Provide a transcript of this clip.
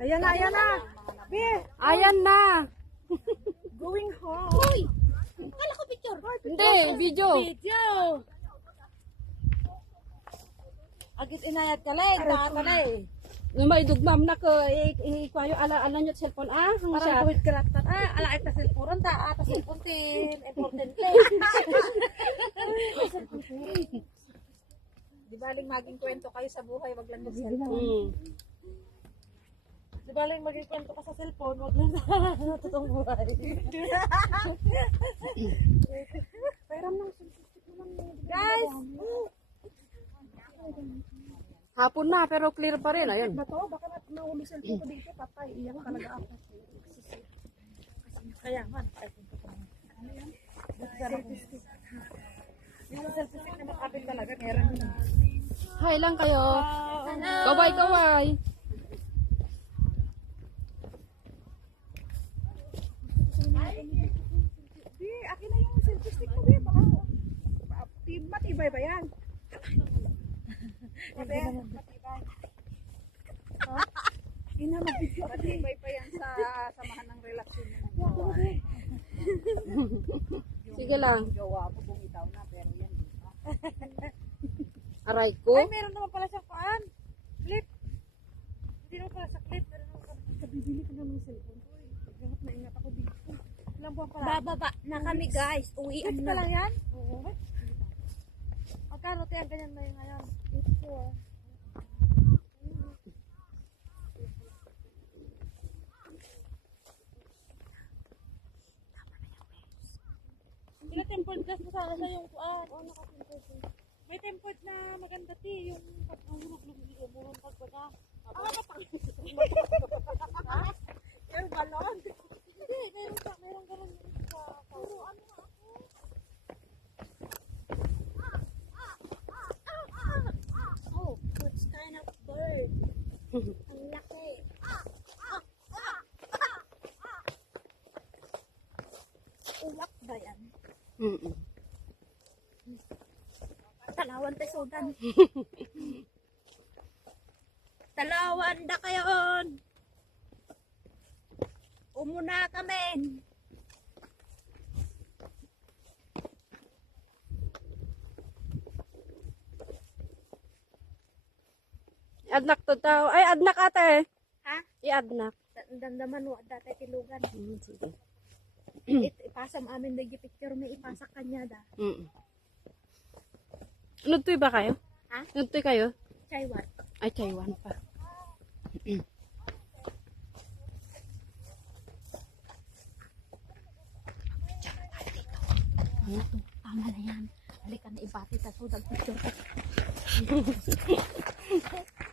Ayan na, ayan na. Be, Ayan na. going home. Uy! Kala ko picture. Hindi, video. Video. Agit inayat ka lang, baka na eh. Nung may dugmam na ko, ikwayo ala nyo cellphone hang Parang siya. buhit keratan. Ala ita cellphone ta, ata cellphone tin. Important Di baling maging kwento kayo sa buhay, wag lang mag-cellphone. Di baling maging kwento ka sa cellphone, wag lang sa totoong buhay. Pairam ng guys! Hapon na, pero clear pa rin. Ayun. Ba to? Baka nahuli cellphone ko dito, patay. Iyak talaga ako. Kaya nga, ano yan? Yung selfie stick na makapit talaga, meron na. Hi lang kayo. Kaway, kaway. Di, akin na yung selfie stick ko, be. Baka matibay ba yan? Matibay. Ina, mag-video. Matibay pa yan sa samahan ng relasyon mo. Sige lang. Gawa ko bumitaw na, pero yan. Aray ko. Ay, meron naman pala siyang paan. Clip. Hindi naman pala sa clip. Meron naman pala. Kabibili ko naman ng cellphone ko. Gangat na ingat ako dito. Ilang buwan pala. Bababa na kami guys. Uwian Clip na. pa lang yan? Oo. Magkano tayo ganyan na yung ngayon? Ito. Hindi tempered glass mo sana sa yung kuan. Oo, naka-tempered glass. May tempered na maganda ti, yung pag-umulong pagbaga. Yung balon. Hindi, mayroong ganun sa puro ano nga ako. Oh, what kind of bird? Ang laki. Ulak ba yan? Talawan tayo sodan. Talawan da kayon. Umuna kami. Adnak to tao. Ay, adnak ate. Ha? I-adnak. Damdaman mo dati tilugan. Sige. Ipasam amin na yung picture may ipasak kanya da. Nagtoy ba kayo? Ha? Nagtoy kayo? Chaiwan. Ay, Taiwan pa. Tama na yan. Halika na ibati ta so picture ko.